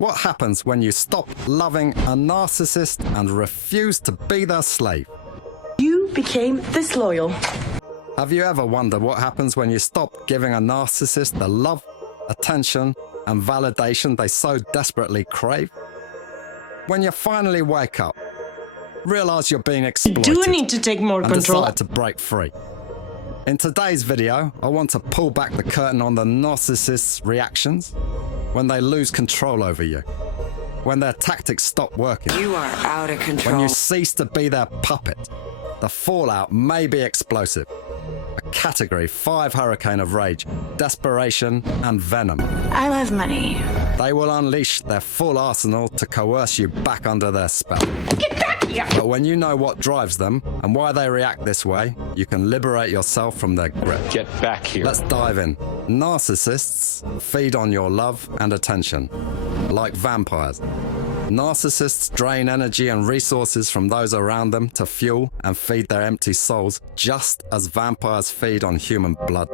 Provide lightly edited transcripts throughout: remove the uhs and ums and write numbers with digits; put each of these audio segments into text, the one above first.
What happens when you stop loving a narcissist and refuse to be their slave? You became disloyal. Have you ever wondered what happens when you stop giving a narcissist the love, attention, and validation they so desperately crave? When you finally wake up, realize you're being exploited, You do need to take more and control. decide to break free. In today's video, I want to pull back the curtain on the narcissist's reactions when they lose control over you, when their tactics stop working, You are out of control. when you cease to be their puppet. The fallout may be explosive. A Category 5 hurricane of rage, desperation, and venom. I love money. They will unleash their full arsenal to coerce you back under their spell. Get back here! But when you know what drives them and why they react this way, you can liberate yourself from their grip. Get back here. Let's dive in. Narcissists feed on your love and attention, like vampires. Narcissists drain energy and resources from those around them to fuel and feed their empty souls, just as vampires feed on human blood.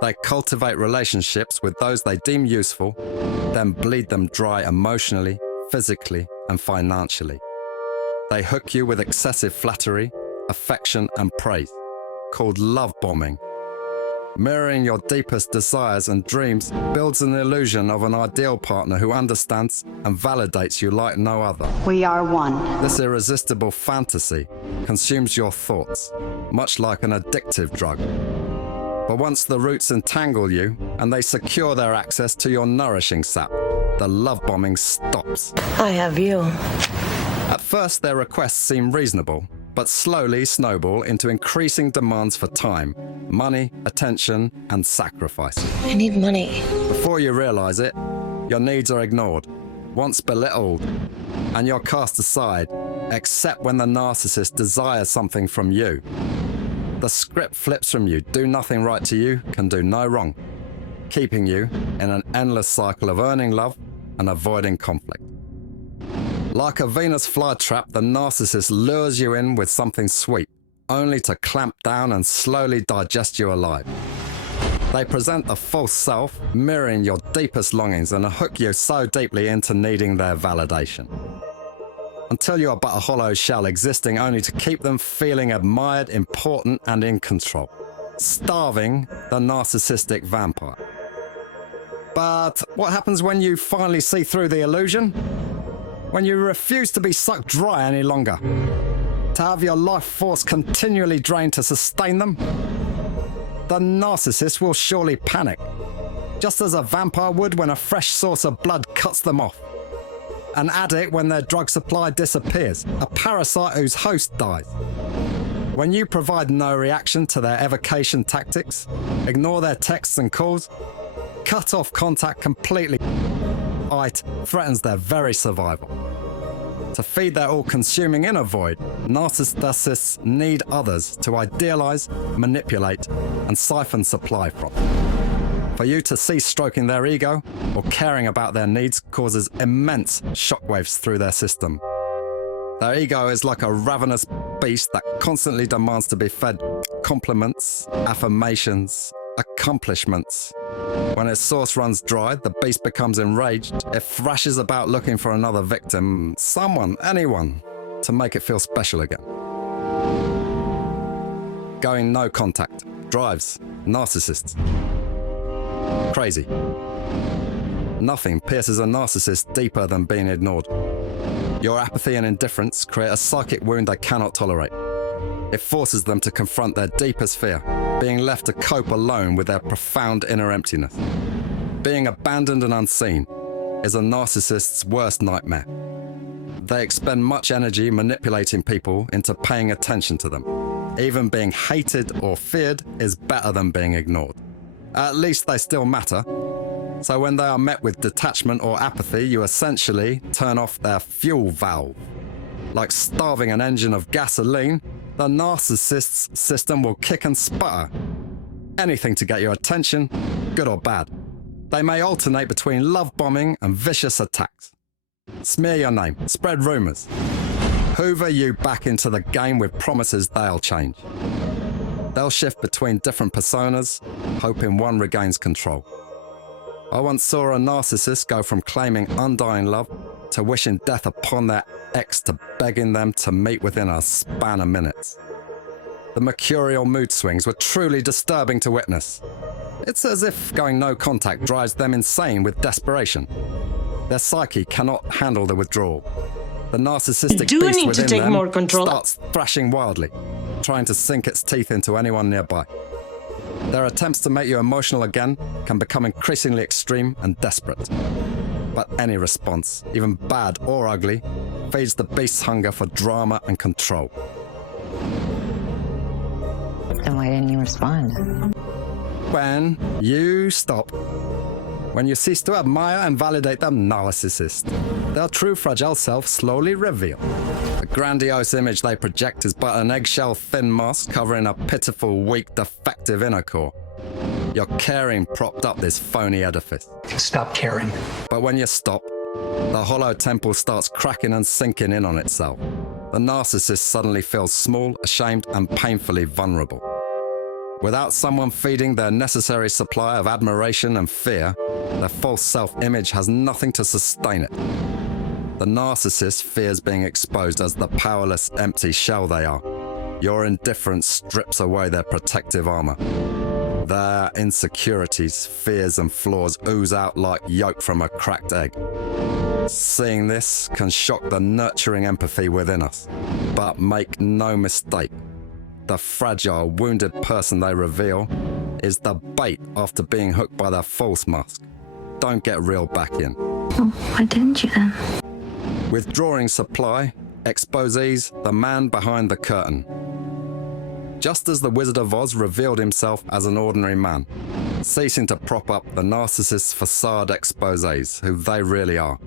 They cultivate relationships with those they deem useful, then bleed them dry emotionally, physically, and financially. They hook you with excessive flattery, affection, and praise, called love bombing. Mirroring your deepest desires and dreams builds an illusion of an ideal partner who understands and validates you like no other. We are one. This irresistible fantasy consumes your thoughts, much like an addictive drug. But once the roots entangle you and they secure their access to your nourishing sap, the love bombing stops. I have you. At first, their requests seem reasonable, but slowly snowball into increasing demands for time, money, attention, and sacrifice. I need money. Before you realize it, your needs are ignored, once belittled, and you're cast aside, except when the narcissist desires something from you. The script flips from you. Do nothing right to you can do no wrong, keeping you in an endless cycle of earning love and avoiding conflict. Like a Venus flytrap, the narcissist lures you in with something sweet, only to clamp down and slowly digest you alive. They present a false self, mirroring your deepest longings, and hook you so deeply into needing their validation, until you are but a hollow shell existing only to keep them feeling admired, important, and in control, starving the narcissistic vampire. But what happens when you finally see through the illusion? When you refuse to be sucked dry any longer? To have your life force continually drained to sustain them? The narcissist will surely panic, just as a vampire would when a fresh source of blood cuts them off. An addict when their drug supply disappears, a parasite whose host dies. When you provide no reaction to their evocation tactics, ignore their texts and calls, cut off contact completely, it threatens their very survival. To feed their all-consuming inner void, narcissists need others to idealize, manipulate, and siphon supply from. For you to cease stroking their ego or caring about their needs causes immense shockwaves through their system. Their ego is like a ravenous beast that constantly demands to be fed compliments, affirmations, accomplishments. When its source runs dry, the beast becomes enraged. It thrashes about looking for another victim, someone, anyone, to make it feel special again. Going no contact drives narcissists crazy. Nothing pierces a narcissist deeper than being ignored. Your apathy and indifference create a psychic wound they cannot tolerate. It forces them to confront their deepest fear, being left to cope alone with their profound inner emptiness. Being abandoned and unseen is a narcissist's worst nightmare. They expend much energy manipulating people into paying attention to them. Even being hated or feared is better than being ignored. At least they still matter. So when they are met with detachment or apathy, you essentially turn off their fuel valve. Like starving an engine of gasoline, the narcissist's system will kick and sputter. Anything to get your attention, good or bad. They may alternate between love bombing and vicious attacks. Smear your name, spread rumors. Hoover you back into the game with promises they'll change. They'll shift between different personas, hoping one regains control. I once saw a narcissist go from claiming undying love to wishing death upon their ex to begging them to meet within a span of minutes. The mercurial mood swings were truly disturbing to witness. It's as if going no contact drives them insane with desperation. Their psyche cannot handle the withdrawal. The narcissistic Do beast need to within take them more control. starts thrashing wildly, trying to sink its teeth into anyone nearby. Their attempts to make you emotional again can become increasingly extreme and desperate. But any response, even bad or ugly, feeds the beast's hunger for drama and control. Then why didn't you respond? When you stop. When you cease to admire and validate the narcissist, their true fragile self slowly reveal. The grandiose image they project is but an eggshell-thin mask covering a pitiful, weak, defective inner core. Your caring propped up this phony edifice. Stop caring. But when you stop, the hollow temple starts cracking and sinking in on itself. The narcissist suddenly feels small, ashamed, and painfully vulnerable. Without someone feeding their necessary supply of admiration and fear, their false self-image has nothing to sustain it. The narcissist fears being exposed as the powerless, empty shell they are. Your indifference strips away their protective armor. Their insecurities, fears, and flaws ooze out like yolk from a cracked egg. Seeing this can shock the nurturing empathy within us. But make no mistake, the fragile, wounded person they reveal is the bait after being hooked by their false mask. Don't get reeled back in. Well, why didn't you then? Withdrawing supply exposes the man behind the curtain. Just as the Wizard of Oz revealed himself as an ordinary man, ceasing to prop up the narcissist's facade exposés, who they really are.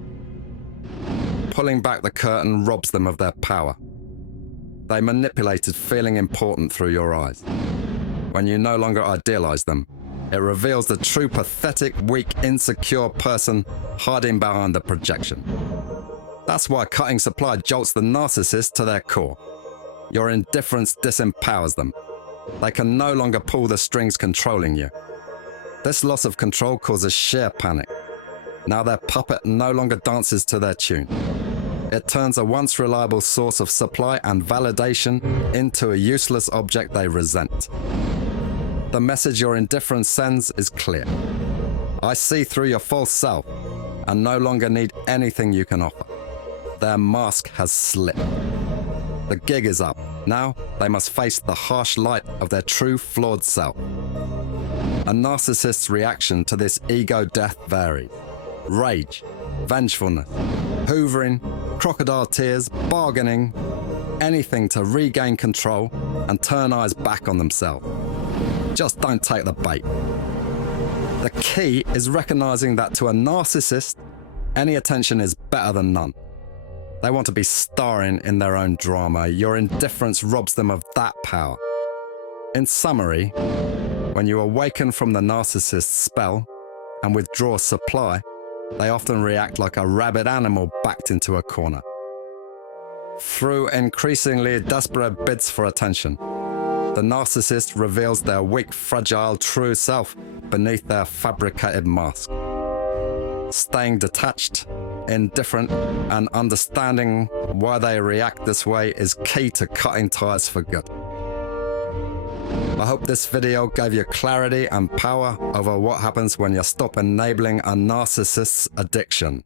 Pulling back the curtain robs them of their power. They manipulated feeling important through your eyes. When you no longer idealize them, it reveals the true pathetic, weak, insecure person hiding behind the projection. That's why cutting supply jolts the narcissist to their core. Your indifference disempowers them. They can no longer pull the strings controlling you. This loss of control causes sheer panic. Now their puppet no longer dances to their tune. It turns a once reliable source of supply and validation into a useless object they resent. The message your indifference sends is clear. I see through your false self and no longer need anything you can offer. Their mask has slipped. The gig is up. Now they must face the harsh light of their true flawed self. A narcissist's reaction to this ego death varies. Rage, vengefulness, hoovering, crocodile tears, bargaining, anything to regain control and turn eyes back on themselves. Just don't take the bait. The key is recognizing that to a narcissist, any attention is better than none. They want to be starring in their own drama. Your indifference robs them of that power. In summary, when you awaken from the narcissist's spell and withdraw supply, they often react like a rabid animal backed into a corner. Through increasingly desperate bids for attention, the narcissist reveals their weak, fragile, true self beneath their fabricated mask. Staying detached, indifferent, and understanding why they react this way is key to cutting ties for good. I hope this video gave you clarity and power over what happens when you stop enabling a narcissist's addiction.